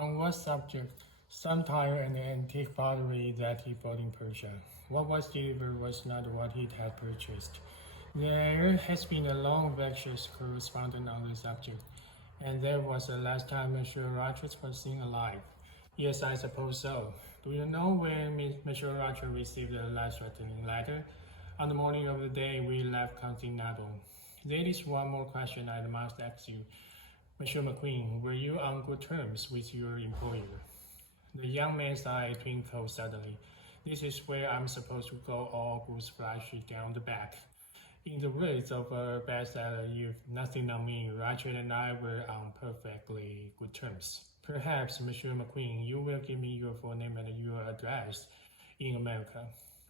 On what subject? Some tire and antique pottery that he bought in Persia. What was delivered was not what he had purchased. There has been a long vexatious correspondence on the subject, and there was the last time Monsieur Rogers was seen alive. Yes, I suppose so. Do you know when Monsieur Rogers received the last threatening letter? On the morning of the day we left Constantinople. There is one more question I must ask you. Monsieur McQueen, were you on good terms with your employer? The young man's eye twinkled suddenly. This is where I'm supposed to go all goose flashy down the back. In the words of a bestseller, you've nothing on me. Roger and I were on perfectly good terms. Perhaps, Monsieur McQueen, you will give me your full name and your address in America.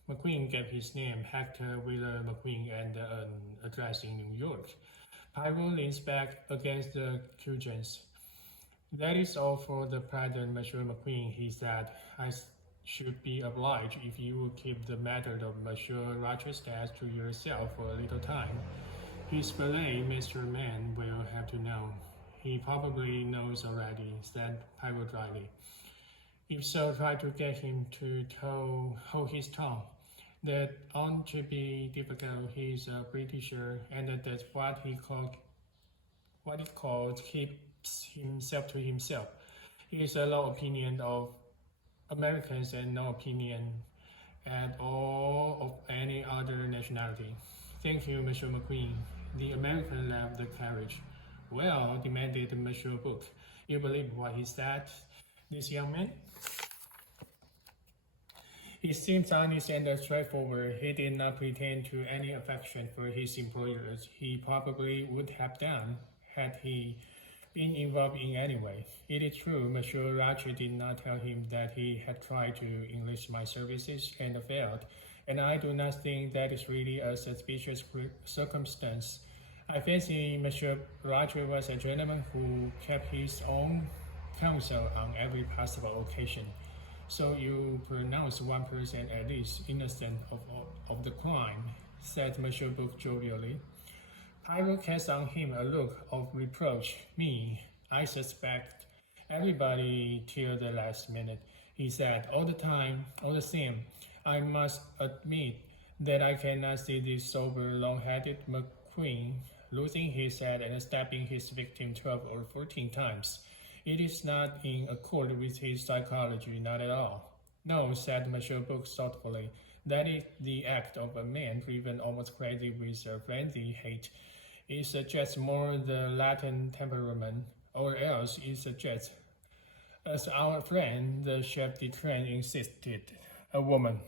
McQueen gave his name, Hector Wheeler McQueen, and an address in New York. Pyro leans back against the cushions. That is all for the present, Monsieur McQueen, he said. I should be obliged if you would keep the matter of Monsieur Roger's death to yourself for a little time. His valet, Mr. Mann, will have to know. He probably knows already, said Pyro dryly. If so, try to get him to hold his tongue. That ought to be difficult. He's a Britisher, and that's what he called keeps himself to himself. It is a low opinion of Americans and no opinion at all of any other nationality. Thank you, Monsieur McQueen. The American left the carriage. Well, demanded Monsieur Book, you believe what he said, this young man? He seemed honest and straightforward. He did not pretend to any affection for his employers. He probably would have done had he been involved in any way. It is true, Monsieur Roger did not tell him that he had tried to enlist my services and failed, and I do not think that is really a suspicious circumstance. I fancy Monsieur Roger was a gentleman who kept his own counsel on every possible occasion. So you pronounce one person at least innocent of the crime, said Monsieur Book jovially. Pyro cast on him a look of reproach. Me, I suspect everybody till the last minute, he said. All the same, I must admit that I cannot see this sober, long-headed McQueen losing his head and stabbing his victim 12 or 14 times. It is not in accord with his psychology, not at all. No, said Monsieur Book thoughtfully. That is the act of a man driven almost crazy with a frenzied hate. It suggests more the Latin temperament, or else it suggests, as our friend the chef de train insisted, a woman.